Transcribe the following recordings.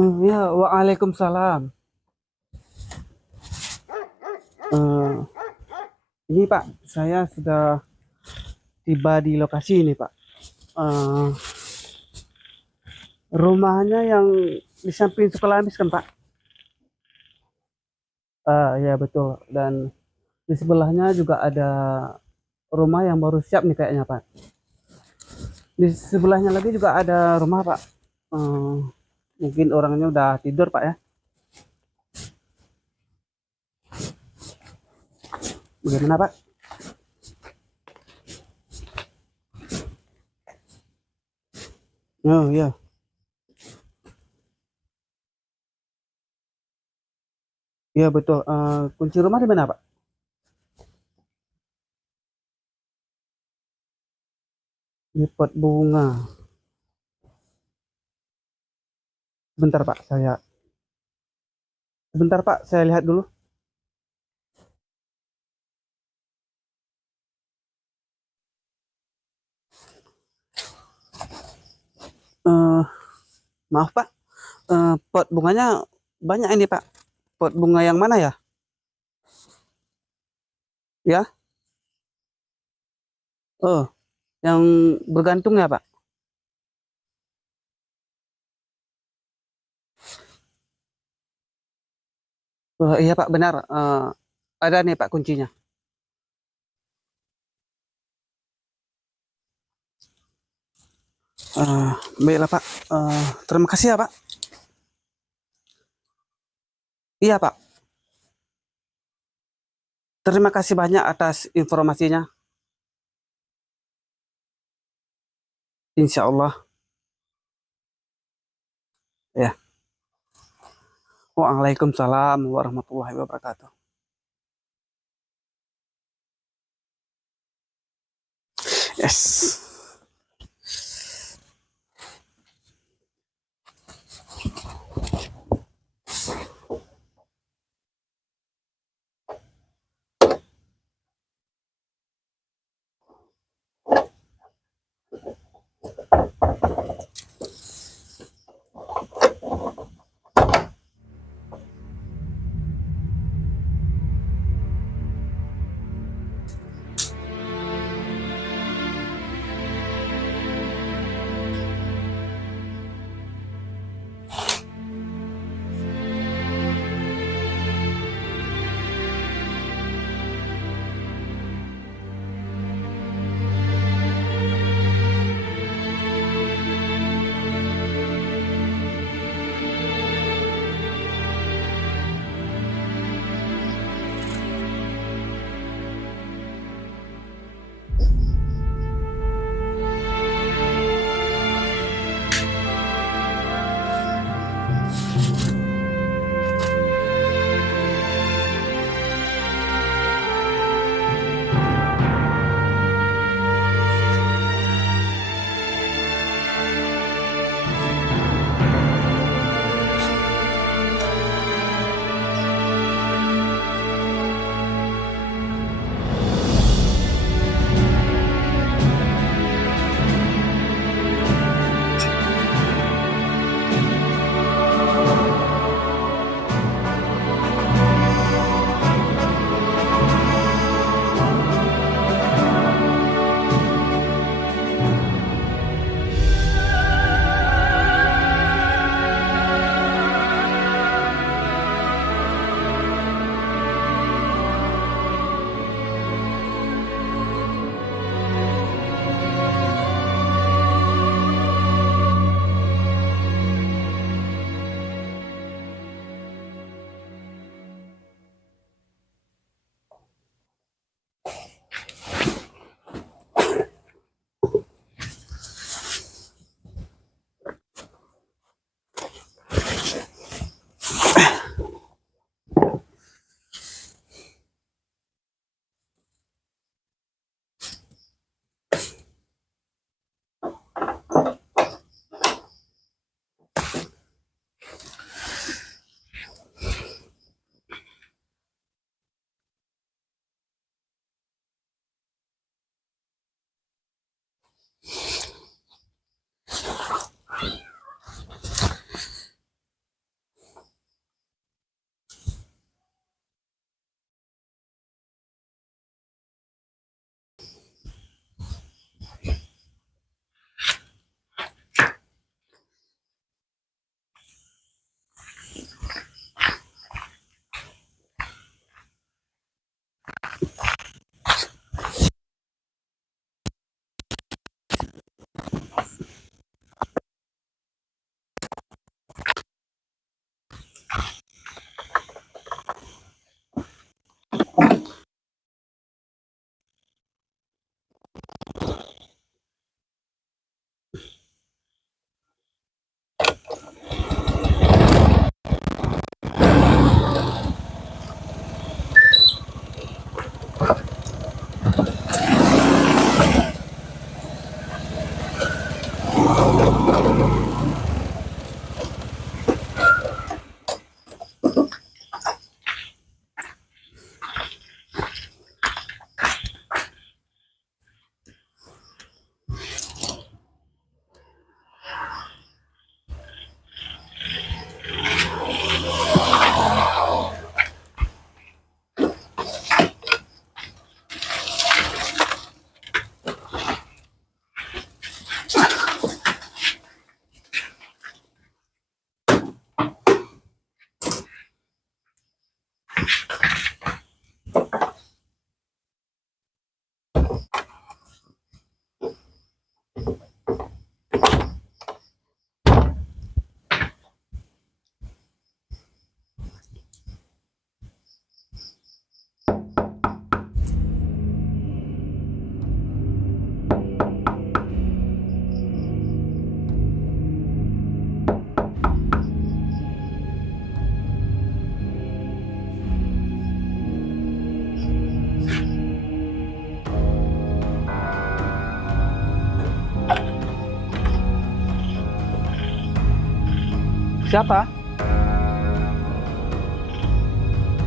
Ya, waalaikumsalam. Eh, ini Pak, saya sudah tiba di lokasi ini Pak. Eh, Rumahnya yang di samping sekolah Amis kan Pak? Ya betul. Dan di sebelahnya juga ada rumah yang baru siap nih kayaknya Pak. Di sebelahnya lagi juga ada rumah Pak. Eh, Mungkin orangnya udah tidur Pak ya. Bagaimana Pak? Oh iya, iya betul. Kunci rumah di mana Pak? Di pot bunga. Bentar Pak, sebentar Pak, saya lihat dulu. Eh, Maaf Pak, pot bunganya banyak ini Pak. Pot bunga yang mana ya? Ya, oh, yang bergantung ya Pak? Iya Pak, benar. Ada nih Pak kuncinya. Eh, Baiklah Pak. Terima kasih ya Pak. Iya Pak, terima kasih banyak atas informasinya. Insya Allah. Ya. Waalaikumsalam warahmatullahi wabarakatuh. Yes. Siapa?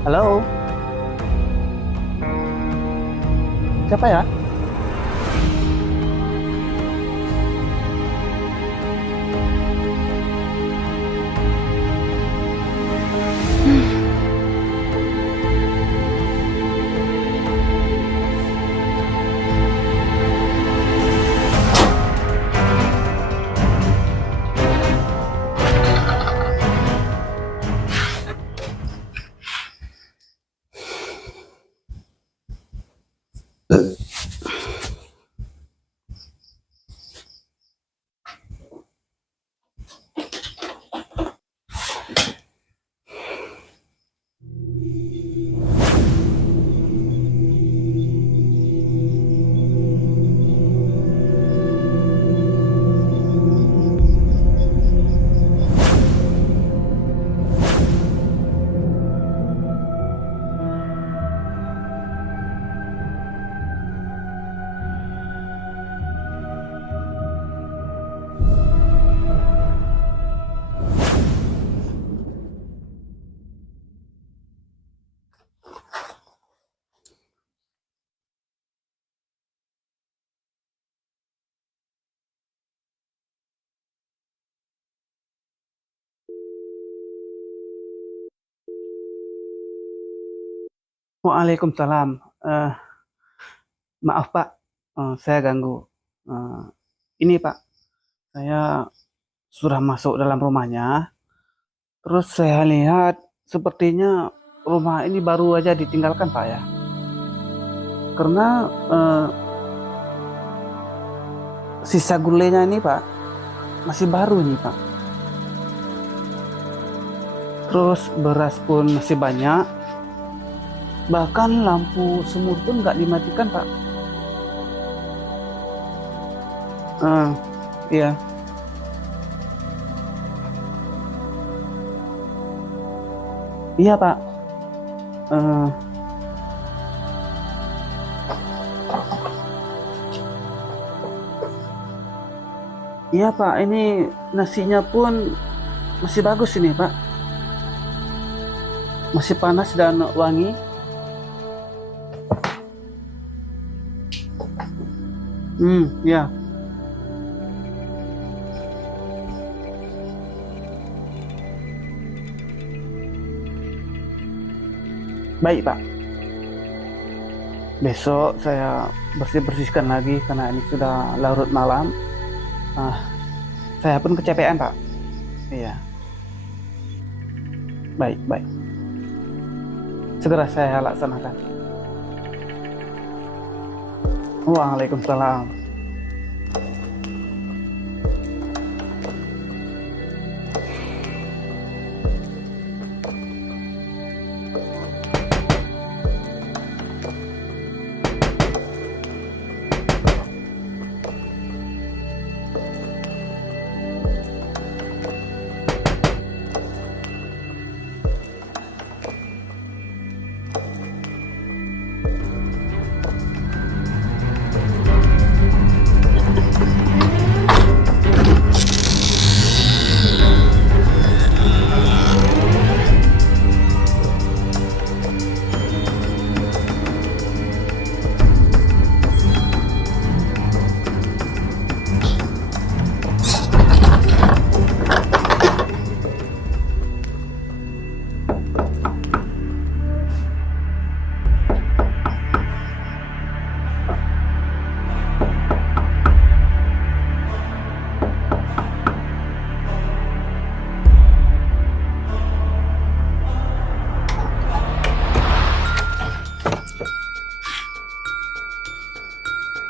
Halo? Siapa ya? Waalaikumsalam. Eh, Maaf Pak, saya ganggu. Eh, ini Pak, saya sudah masuk dalam rumahnya. Terus saya lihat sepertinya rumah ini baru aja ditinggalkan Pak ya. Karena eh, sisa gulenya ini Pak masih baru ini Pak. Terus beras pun masih banyak. Bahkan lampu sumur pun nggak dimatikan Pak. Iya. Iya Pak. Eh, iya Pak, ini nasinya pun masih bagus ini Pak. Masih panas dan wangi. Ya. Baik Pak. Besok saya bersih-bersihkan lagi karena ini sudah larut malam. Ah, saya pun kecapean Pak. Iya. Baik, baik. Segera saya laksanakan. Waalaikumsalam.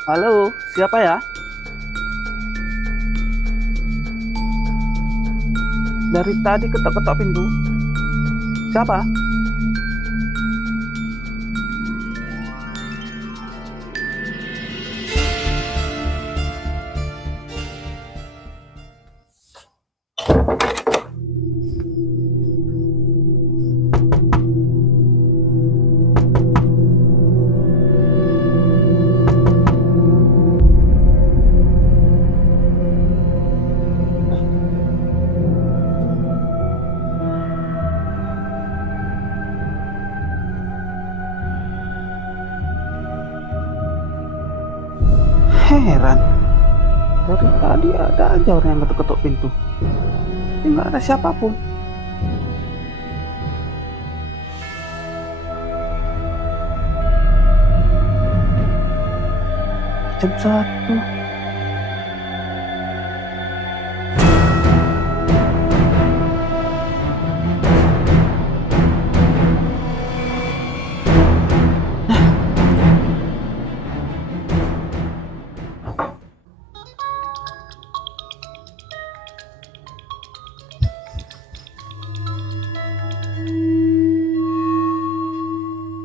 Halo, siapa ya? Dari tadi ketok-ketok pintu. Siapa? Heran, dari tadi ada aja orang yang ketuk-ketuk pintu. Tapi nggak ada siapapun. Jam 1.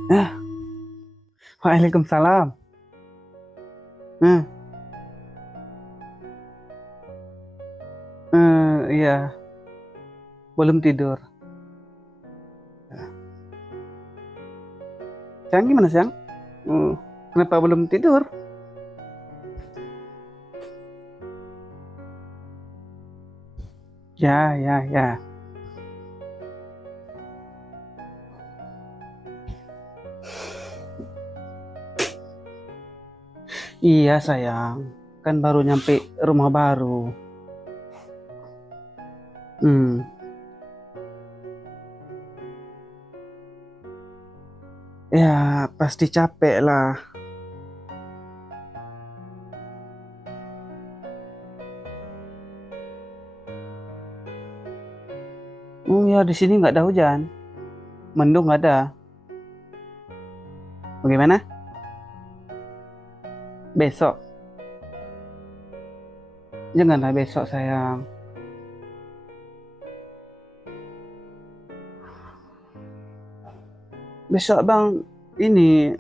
Ah, Waalaikumsalam. Hmm, iya, belum tidur. Siang gimana siang? Hmm, kenapa belum tidur? Ya, ya, ya. Iya sayang, kan baru nyampe rumah baru. Hmm, ya pasti capek lah. Ya di sini nggak ada hujan, mendung nggak ada. Bagaimana? Besok? Janganlah besok sayang. Besok bang ini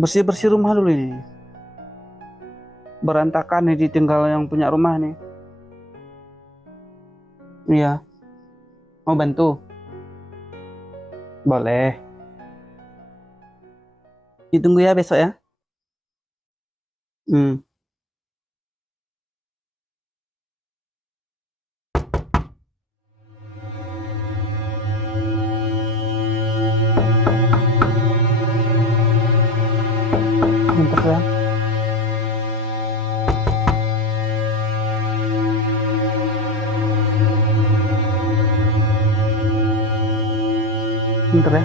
bersih-bersih rumah dulu ini. Berantakan nih ditinggal yang punya rumah nih. Iya, mau bantu? Boleh. Ditunggu ya besok ya. Hmm, bentar sayang. Bentar ya.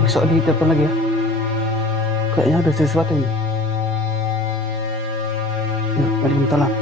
Besok ditelepon lagi ya. Kayaknya ada sesuatu ini. Ya, waalaikumsalam.